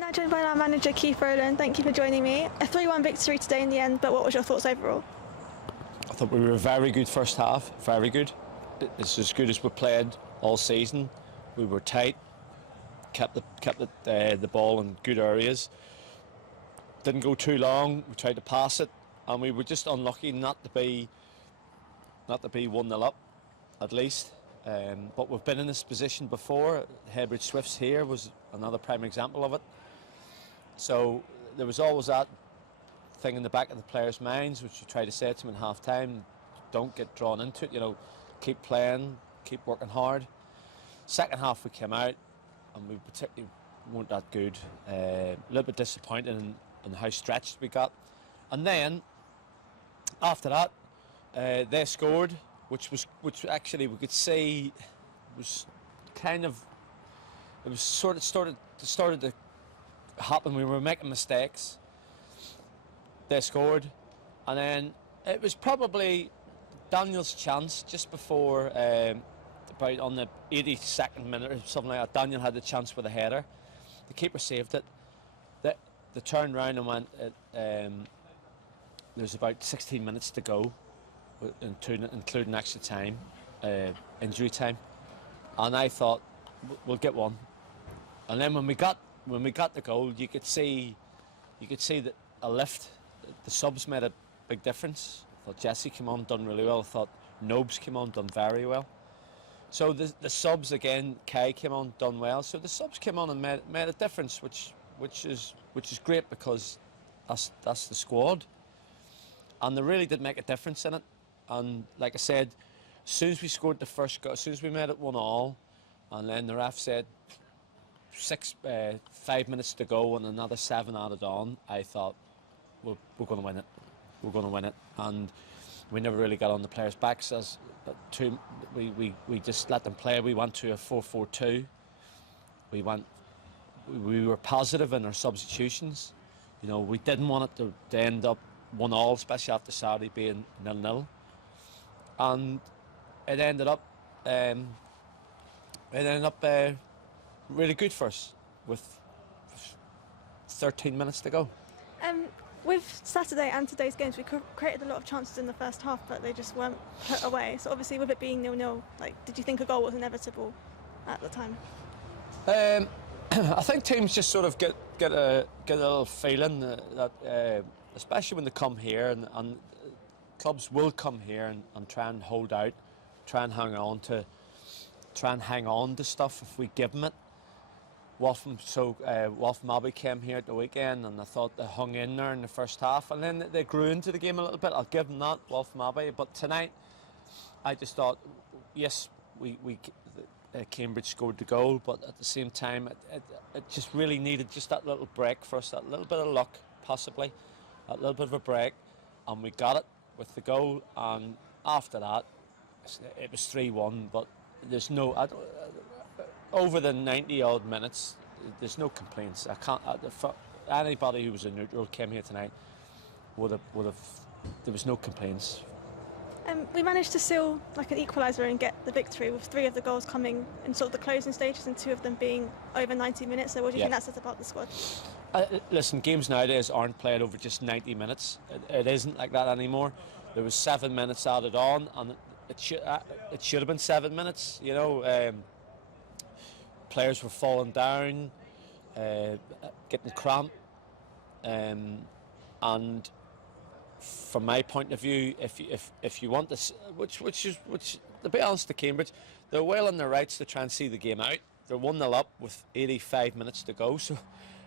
I'm now joined by our manager Keith Rowland. Thank you for joining me. A 3-1 victory today in the end, but what was your thoughts overall? I thought we were very good first half, very good. It's as good as we played all season. We were tight, kept the ball in good areas. Didn't go too long. We tried to pass it, and we were just unlucky not to be 1-0 up, at least. But we've been in this position before. Headbridge Swifts here was another prime example of it. So there was always that thing in the back of the players' minds, which you try to say to them in half time: don't get drawn into it. Keep playing, keep working hard. Second half we came out, and we particularly weren't that good. A little bit disappointed in how stretched we got. And then after that, they scored, which actually we could see was kind of, it was started to happen. We were making mistakes. They scored, and then it was probably Daniel's chance just before, about on the 82nd minute or something like that. Daniel had the chance with a header. The keeper saved it. They turned round and went. There's about 16 minutes to go, including extra time, injury time, and I thought we'll get one. And then when we got the goal, you could see that a lift. The subs made a big difference. I thought Jesse came on, done really well. I thought Nobes came on, done very well. So the subs again, Kai came on, done well. So the subs came on and made a difference, which is great, because that's the squad, and they really did make a difference in it. And like I said, as soon as we scored the first goal, as soon as we made it 1-1, and then the ref said 5 minutes to go and another 7 added on, I thought we're going to win it. We're going to win it. And we never really got on the players' backs. We just let them play. We went to a 4-4-2. We were positive in our substitutions. We didn't want it to end up 1-1, especially after Saturday being 0-0. And it ended up really good for us with 13 minutes to go. With Saturday and today's games, we created a lot of chances in the first half, but they just weren't put away. So obviously, with it being 0-0, did you think a goal was inevitable at the time? I think teams just sort of get a little feeling that, especially when they come here, and clubs will come here and try and hold out, try and hang on to stuff if we give them it. Waltham Abbey came here at the weekend, and I thought they hung in there in the first half, and then they grew into the game a little bit. I'll give them that, Waltham Abbey. But tonight, I just thought, yes, Cambridge scored the goal, but at the same time, it just really needed just that little break for us, that little bit of luck, possibly, that little bit of a break, and we got it with the goal. And after that, it was 3-1, but there's no... over the 90-odd minutes, there's no complaints. Anybody who was a neutral came here tonight would have. There was no complaints. We managed to seal an equaliser and get the victory, with 3 of the goals coming in sort of the closing stages and 2 of them being over 90 minutes. So what do you think that says about the squad? Listen, games nowadays aren't played over just 90 minutes. It isn't like that anymore. There was 7 minutes added on, and it should have been 7 minutes. Players were falling down, getting cramp, and from my point of view, if you want this, which to be honest, to Cambridge, they're well in their rights to try and see the game out. They're 1-0 up with 85 minutes to go, so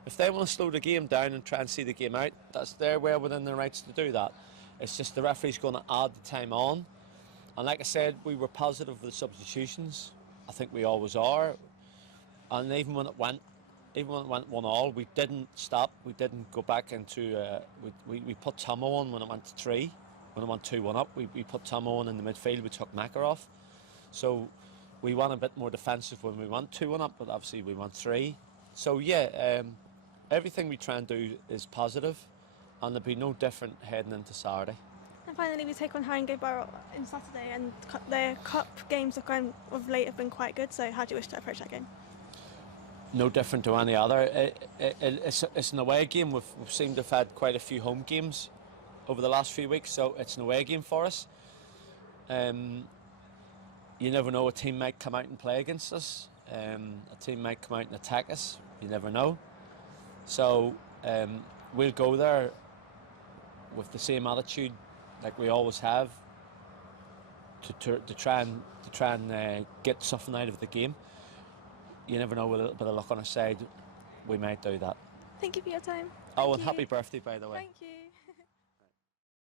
if they want to slow the game down and try and see the game out, they're well within their rights to do that. It's just the referee's going to add the time on, and like I said, we were positive with the substitutions. I think we always are. And even when it went 1-1, we didn't stop. We didn't go back into. We put Tomo on when it went to 3. When it went 2-1 up, we put Tomo on in the midfield. We took Macker off. So we went a bit more defensive when we went 2-1 up, but obviously we went 3. So everything we try and do is positive, and there'll be no different heading into Saturday. And finally, we take on Haringey Borough on Saturday, and their cup games of late have been quite good. So how do you wish to approach that game? no different to any other. It's an away game. We've seemed to have had quite a few home games over the last few weeks, so it's an away game for us. You never know, a team might come out and play against us. A team might come out and attack us. You never know. So we'll go there with the same attitude like we always have to try and get something out of the game. You never know, with a little bit of luck on our side, we might do that. Thank you for your time. Oh, Thank and you. happy birthday, by the way. Thank you.